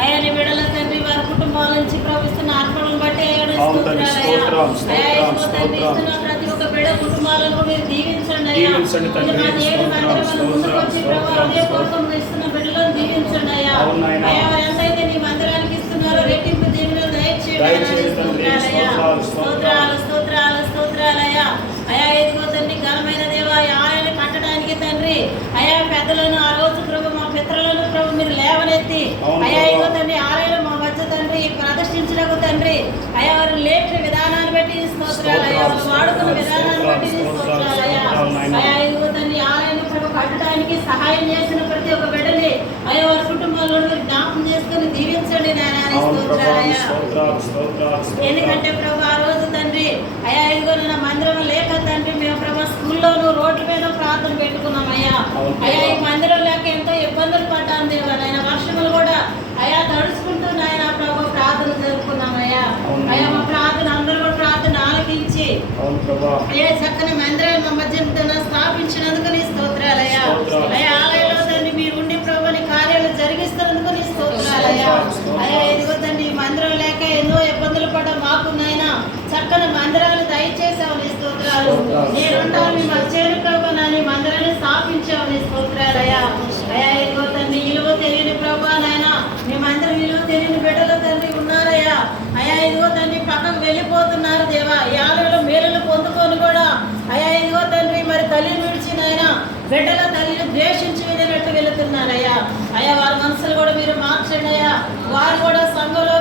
అయా నీ బిడ్డల తండ్రి వారి కుటుంబాల నుంచి ప్రవహిస్తున్న అర్పణను బట్టి ప్రతి ఒక్క బిడ్డ కుటుంబాలను మీరు దీవించండి అయ్యా. ఇస్తున్న బిడ్డలను దీవించండి అయ్యా. అయ్యా ఎంతైతే నీ మందిరానికి ఇస్తున్నారో రెట్టింపు దీవులు దయచేయండి. స్తోత్రాలు స్తోత్రాలు స్తోత్రాలయ్యా. అయా ఎదుగో తండ్రి ఘనమైన దేవా ఆయన కట్టడానికి తండ్రి అయా పెద్దలను ఆ రోజు ప్రభు మా పితరులను ప్రభు మీరు లేవనెత్తి అయా ఇగో తండ్రి ఆలయం మా మధ్య తండ్రి ప్రదర్శించడానికి తండ్రి అయా వారు లేపిన విధానాన్ని బట్టి స్తోత్రాలయ్యా. వారు వాడుకున్న విధానాన్ని బట్టి స్తోత్రాలయ్యా. అయా ఇగో తండ్రి ఆలయాన్ని ప్రభు కట్టడానికి సహాయం చేసిన ప్రతి ఒక్క బిడ్డని అయా వారి కుటుంబాల్లో జ్ఞాపకం చేసుకుని దీవించండి నాయన స్తోత్రాలయ్యా. ఎందుకంటే ప్రభు ఆ రోజు తండ్రి అయా ఇదిగో నా మందిరం లేక తండ్రి మేము ప్రభు స్కూల్లోనూ రోడ్ల మీద ప్రార్థన పెట్టుకున్నాం అయ్యా. అయా ఈ మందిరం లేక ఎంతో ఇబ్బందులు పడ్డాం దేవా నాయన. వర్షములు కూడా అయా తడుచుకుంటూ నాయన ప్రభు ప్రార్థన జరుపుకున్నాం అయ్యా. అయా మా ప్రార్థన అందరూ కూడా ప్రార్థన ఆలకించి అయ్యా చక్కని మందిరాన్ని మా మధ్య స్థాపించినందుకు నీ స్తోత్రాలయ్యా. అయా ఆలయంలో తండ్రి మీరు ఉండి ప్రభుని కార్యాలు జరిగిస్తున్నందుకు నీ స్తోత్రాలయ్యా. అయా ఎదుగో తండ్రి మందిరం లేక ఎన్నో ఇబ్బందులు పడ్డా మాకు నాయన చక్కని మందిరాలు దయచేసావు నీ స్తోత్రాలు. నేనుంటాను మీ మధ్యను ప్రభు నాని మందిరాన్ని స్థాపించావు నీ స్తోత్రాలయ్యా. అయా ఎదుగో తండ్రి విలువ తెలియని ప్రభు నాయన మీ మందిరం విలువ తెలియని బిడ్డలు తండ్రి ఉన్నారయ్యా. అయా ఇదిగో తండ్రి పక్కకు వెళ్ళిపోతున్నారు దేవా. ఈ ఆలయంలో మేలులు పొందుకొని కూడా అయా ఇదిగో తండ్రి మరి తల్లిని విడిచి నాయన బిడ్డల తల్లిని ద్వేషించి వెళ్ళినట్టు వెళుతున్నారయ్యా. అయా వారి మనసులు కూడా మీరు మార్చండి అయ్యా. వారు కూడా సంఘంలో